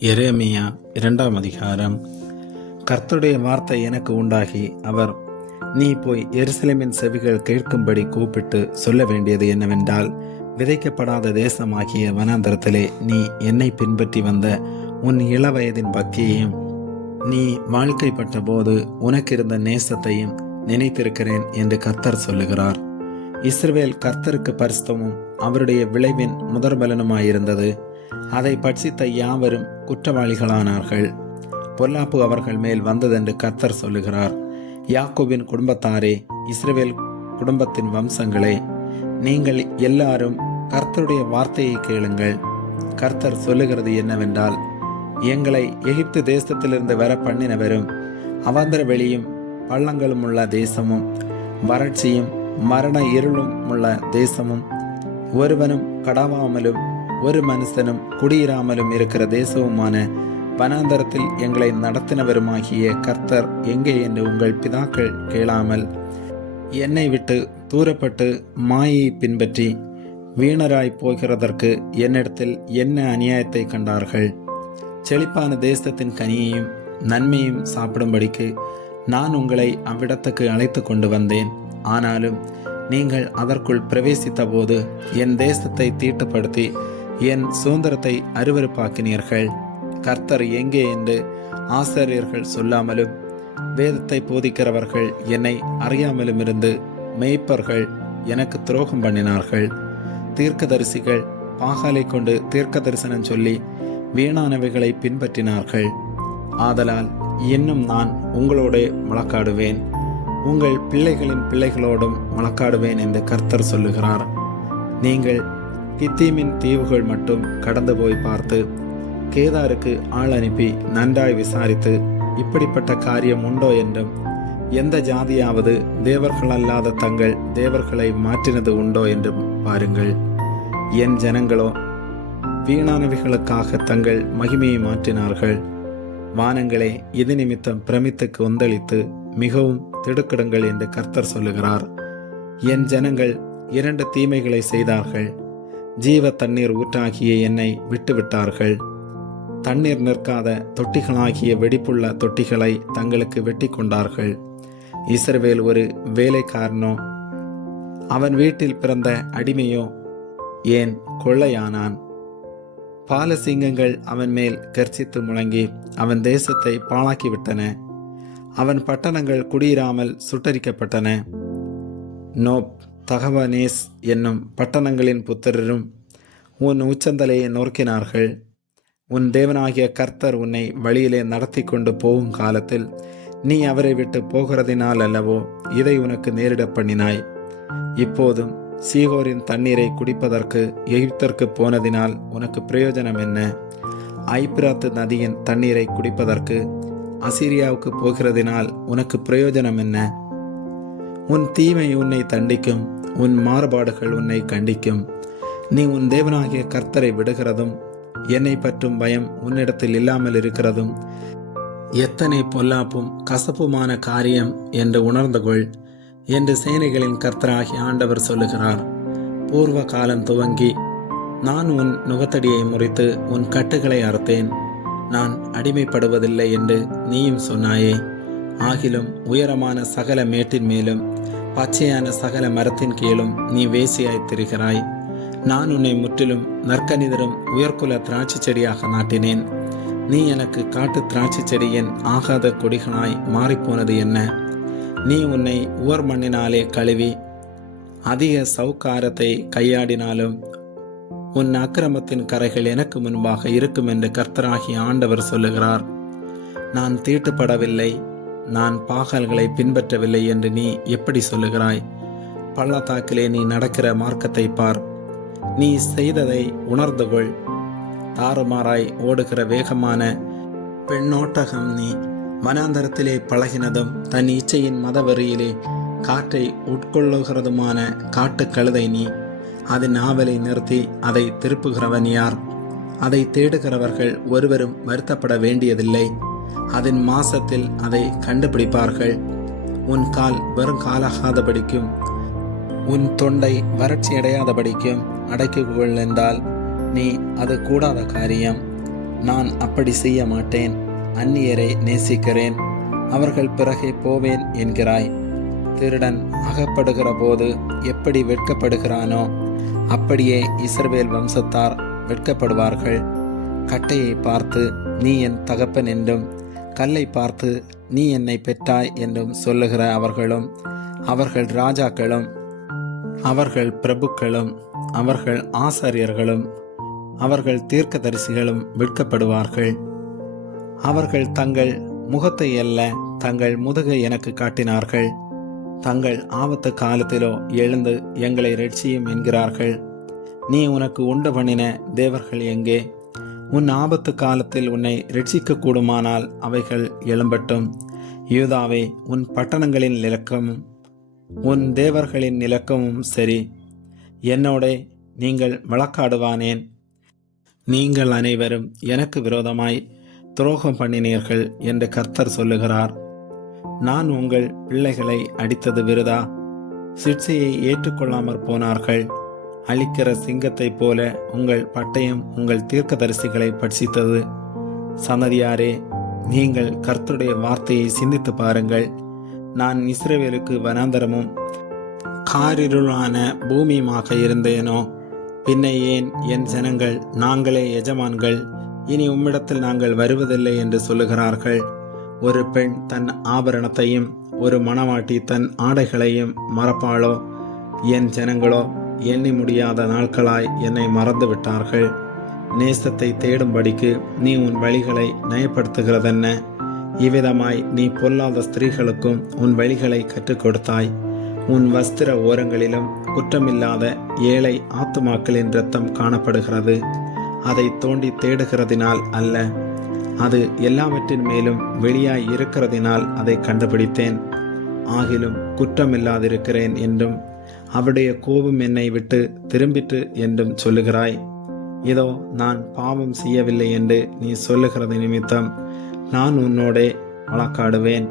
எரேமியா 2ஆம் அதிகாரம். கர்த்தருடைய வார்த்தை எனக்கு உண்டாகி, அவர், நீ போய் எருசலேமின் செவிகள் கேட்கும்படி கூப்பிட்டு சொல்ல வேண்டியது என்னவென்றால், விதைக்கப்படாத தேசமாகிய வனாந்தரத்திலே நீ என்னை பின்பற்றி வந்த உன் இளவயதின் பக்தியையும் நீ வாழ்க்கைப்பட்ட போது உனக்கிருந்த நேசத்தையும் நினைத்திருக்கிறேன் என்று கர்த்தர் சொல்லுகிறார். இஸ்ரவேல் கர்த்தருக்கு பரிசுத்தமும் அவருடைய விளைவின் முதற்பலனுமாயிருந்தது. அதை பட்சித்த யாவரும் குற்றவாளிகளானார்கள். பொல்லாப்பு அவர்கள் மேல் வந்ததென்று கர்த்தர் சொல்லுகிறார். யாக்கோபின் குடும்பத்தாரே, இஸ்ரவேல் குடும்பத்தின் வம்சங்களே, நீங்கள் எல்லாரும் கர்த்தருடைய வார்த்தையை கேளுங்கள். கர்த்தர் சொல்லுகிறது என்னவென்றால், எங்களை எகிப்து தேசத்திலிருந்து வர பண்ணினவரும் அவாந்தர வெளியும் பள்ளங்களும் உள்ள தேசமும் வறட்சியும் மரண இருளும் உள்ள தேசமும் ஒருவனும் கடாவாமலும் ஒரு மனுஷனும் குடியிராமலும் இருக்கிற தேசவுமான வனாந்தரத்தில் எங்களை நடத்தினவருமாகிய கர்த்தர் எங்கே என்று உங்கள் பிதாக்கள் கேளாமல் என்னை விட்டு தூரப்பட்டு மாயை பின்பற்றி வீணராய் போகிறதற்கு என்னிடத்தில் என்ன அநியாயத்தை கண்டார்கள்? செழிப்பான தேசத்தின் கனியையும் நன்மையும் சாப்பிடும்படிக்கு நான் உங்களை அவ்விடத்துக்கு அழைத்து கொண்டு வந்தேன். ஆனாலும் நீங்கள் அதற்குள் பிரவேசித்த போது என் தேசத்தை தீட்டுப்படுத்தி என் சுதந்திரத்தை அருவருப்பாக்கினீர்கள். கர்த்தர் எங்கே என்று ஆசாரியர்கள் சொல்லாமலும் வேதத்தை போதிக்கிறவர்கள் என்னை அறியாமலும் இருந்து மேய்ப்பர்கள் எனக்கு துரோகம் பண்ணினார்கள். தீர்க்கதரிசிகள் பாகாலை கொண்டு தீர்க்க தரிசனம் சொல்லி வீணானவைகளை பின்பற்றினார்கள். ஆதலால் இன்னும் நான் உங்களோட வழக்காடுவேன், உங்கள் பிள்ளைகளின் பிள்ளைகளோடும் வழக்காடுவேன் என்று கர்த்தர் சொல்லுகிறார். நீங்கள் கித்தீமின் தீவுகள் மட்டும் கடந்து போய் பார்த்து கேதாருக்கு ஆள் அனுப்பி நன்றாய் விசாரித்து, இப்படிப்பட்ட காரியம் உண்டோ என்றும், எந்த ஜாதியாவது தேவர்களல்லாத தங்கள் தேவர்களை மாற்றினது உண்டோ என்றும் பாருங்கள். என் ஜனங்களோ வீணானவைகளுக்காக தங்கள் மகிமையை மாற்றினார்கள். வானங்களே, இது நிமித்தம் பிரமித்துக்கு ஒந்தளித்து மிகவும் திடுக்கிடுங்கள் என்று கர்த்தர் சொல்லுகிறார். என் ஜனங்கள் 2 தீமைகளை செய்தார்கள். ஜீவ தண்ணீர் ஊற்றாகிய என்னை விட்டுவிட்டார்கள். தண்ணீர் நிற்காத தொட்டிகளாகிய வெடிப்புள்ள தொட்டிகளை தங்களுக்கு வெட்டி கொண்டார்கள். இஸ்ரவேல் ஒரு வேலைக்காரனோ அவன் வீட்டில் பிறந்த அடிமையோ ஏன் கொள்ளையானான்? பாலசிங்கங்கள் அவன் மேல் கர்ச்சித்து முழங்கி அவன் தேசத்தை பாழாக்கிவிட்டன. அவன் பட்டணங்கள் குடியிராமல் சுட்டரிக்கப்பட்டன. நோப், தகவனேஸ் என்னும் பட்டணங்களின் புத்திரரும் உன் உச்சந்தலையை நோக்கினார்கள். உன் தேவனாகிய கர்த்தர் உன்னை வழியிலே நடத்தி கொண்டு போகும் காலத்தில் நீ அவரை விட்டு போகிறதினால் அல்லவோ இதை உனக்கு நேரிட பண்ணினாய். இப்போதும் சீகோரின் தண்ணீரை குடிப்பதற்கு எகிப்திற்கு போனதினால் உனக்கு பிரயோஜனம் என்ன? ஐப்பிராத்து நதியின் தண்ணீரை குடிப்பதற்கு அசீரியாவுக்கு போகிறதினால் உனக்கு பிரயோஜனம் என்ன? உன் தீமை உன்னை தண்டிக்கும், உன் மாறுபாடுகள் உன்னை கண்டிக்கும். நீ உன் தேவனாகிய கர்த்தரை விடுகிறதும் என்னை பற்றும் பயம் உன்னிடத்தில் இல்லாமல் இருக்கிறதும் எத்தனை பொல்லாப்பும் கசப்புமான காரியம் என்று உணர்ந்து கொள் என்று சேனைகளின் கர்த்தராகிய ஆண்டவர் சொல்லுகிறார். பூர்வ காலம் துவங்கி நான் உன் நுகத்தடியை முறித்து உன் கட்டுகளை அறுத்தேன். நான் அடிமைப்படுவதில்லை என்று நீயும் சொன்னாயே. ஆகிலும் உயரமான சகல மேட்டின் மேலும் பச்சையான சகல மரத்தின் கீழும் நீ வேசியாய் திரிகிறாய். நான் உன்னை முற்றிலும் நற்கனிதரும் உயர்குல திராட்சை செடியாக நாட்டினேன். நீ எனக்கு காட்டு திராட்சை செடியின் ஆகாத கொடிகளாய் மாறிப்போனது என்ன? நீ உன்னை உவர் மண்ணினாலே கழுவி அதிக சவுக்காரத்தை கையாடினாலும் உன் அக்கிரமத்தின் கரைகள் எனக்கு முன்பாக இருக்கும் என்று கர்த்தராகிய ஆண்டவர் சொல்லுகிறார். நான் தீட்டுப்படவில்லை, நான் பாகால்களை பின்பற்றவில்லை என்று நீ எப்படி சொல்லுகிறாய்? பள்ளத்தாக்கிலே நீ நடக்கிற மார்க்கத்தை பார், நீ செய்ததை உணர்ந்து கொள். தாறுமாறாய் ஓடுகிற வேகமான பெண்ணோட்டகம் நீ. வனாந்தரத்திலே பழகினதும் தன் இச்சையின் மதவெறியிலே காற்றை உட்கொள்ளுகிறதுமான காட்டு கழுதை நீ. அதன் ஆவலை நிறுத்தி அதை திருப்புகிறவன் யார்? அதை தேடுகிறவர்கள் ஒருவரும் வருத்தப்பட வேண்டியதில்லை. அதன் மாசத்தில் அதை கண்டுபிடிப்பார்கள். உன் கால் வெறும் காலாகாதபடிக்கும் உன் தொண்டை வறட்சி அடையாதபடிக்கும் அடைக்குள் என்றால் நீ அது கூடாத காரியம். நான் அப்படி செய்ய மாட்டேன். அந்நியரை நேசிக்கிறேன், அவர்கள் பிறகே போவேன் என்கிறாய். திருடன் அகப்படுகிற போது எப்படி வெட்கப்படுகிறானோ அப்படியே இஸ்ரவேல் வம்சத்தார் வெட்கப்படுவார்கள். கட்டையை பார்த்து நீ என் தகப்பன் என்றும், கல்லை பார்த்து நீ என்னை பெற்றாய் என்றும் சொல்லுகிற அவர்களும், அவர்கள் ராஜாக்களும், அவர்கள் பிரபுக்களும், அவர்கள் ஆசாரியர்களும், அவர்கள் தீர்க்கதரிசிகளும் வெட்கப்படுவார்கள். அவர்கள் தங்கள் முகத்தை அல்ல தங்கள் முதுகை எனக்கு காட்டினார்கள். தங்கள் ஆபத்து காலத்திலோ எழுந்து எங்களை ரட்சியும் என்கிறார்கள். நீ உனக்கு உண்டு பண்ணின தேவர்கள் எங்கே? உன் ஆபத்து காலத்தில் உன்னை ரட்சிக்க கூடுமானால் அவைகள் எழும்பட்டும். யூதாவே, உன் பட்டணங்களின் இலக்கமும் உன் தேவர்களின் இலக்கமும் சரி. என்னோட நீங்கள் வழக்காடுவானேன்? நீங்கள் அனைவரும் எனக்கு விரோதமாய் துரோகம் பண்ணினீர்கள் என்று கர்த்தர் சொல்லுகிறார். நான் உங்கள் பிள்ளைகளை அடித்தது விருதா? சிட்சையை ஏற்றுக்கொள்ளாமற் போனார்கள். அழிக்கிற சிங்கத்தைப் போல உங்கள் பட்டயம் உங்கள் தீர்க்கதரிசிகளை பட்சித்தது. சந்ததியாரே, நீங்கள் கர்த்தருடைய வார்த்தையை சிந்தித்து பாருங்கள். நான் இஸ்ரவேலுக்கு வனாந்தரமும் காரிருளான பூமியுமாக இருந்தேனோ? பின்ன ஏன் என் ஜனங்கள் நாங்களே எஜமான்கள், இனி உம்மிடத்தில் நாங்கள் வருவதில்லை என்று சொல்லுகிறார்கள்? ஒரு பெண் தன் ஆபரணத்தையும் ஒரு மணவாட்டி தன் ஆடைகளையும் மறப்பாளோ? என் ஜனங்களோ எண்ணி முடியாத நாட்களாய் என்னை மறந்து விட்டார்கள். நேசத்தை தேடும்படிக்கு நீ உன் வழிகளை நயப்படுத்துகிறதென்ன? இவ்விதமாய் நீ பொல்லாத ஸ்திரீகளுக்கும் உன் வழிகளை கற்றுக் கொடுத்தாய். உன் வஸ்திர ஓரங்களிலும் குற்றமில்லாத ஏழை ஆத்துமாக்களின் இரத்தம் காணப்படுகிறது. அதை தோண்டி தேடுகிறதினால் அல்ல, அது எல்லாவற்றின் மேலும் வெளியாய் இருக்கிறதினால் அதை கண்டுபிடித்தேன். ஆகிலும் குற்றமில்லாதிருக்கிறேன் என்றும் அவருடைய கோபம் என்னை விட்டு திரும்பிட்டு என்றும் சொல்லுகிறாய். இதோ நான் பாவம் செய்யவில்லை என்று நீ சொல்லுகிறது நிமித்தம் நான் உன்னோடே வழக்காடுவேன்.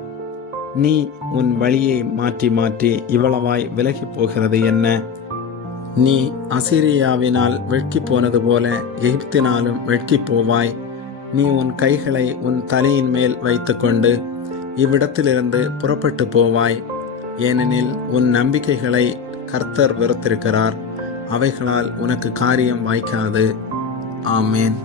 நீ உன் வழியை மாற்றி மாற்றி இவ்வளவாய் விலகி போகிறது என்ன? நீ அசீரியாவினால் வெட்கி போனது போல எகிப்தினாலும் வெட்கி போவாய். நீ உன் கைகளை உன் தலையின் மேல் வைத்துக்கொண்டு இவ்விடத்திலிருந்து புறப்பட்டு போவாய். ஏனெனில் உன் நம்பிக்கைகளை கர்த்தர் வெறுத்திருக்கிறார், அவைகளால் உனக்கு காரியம் வாய்க்காது. ஆமேன்.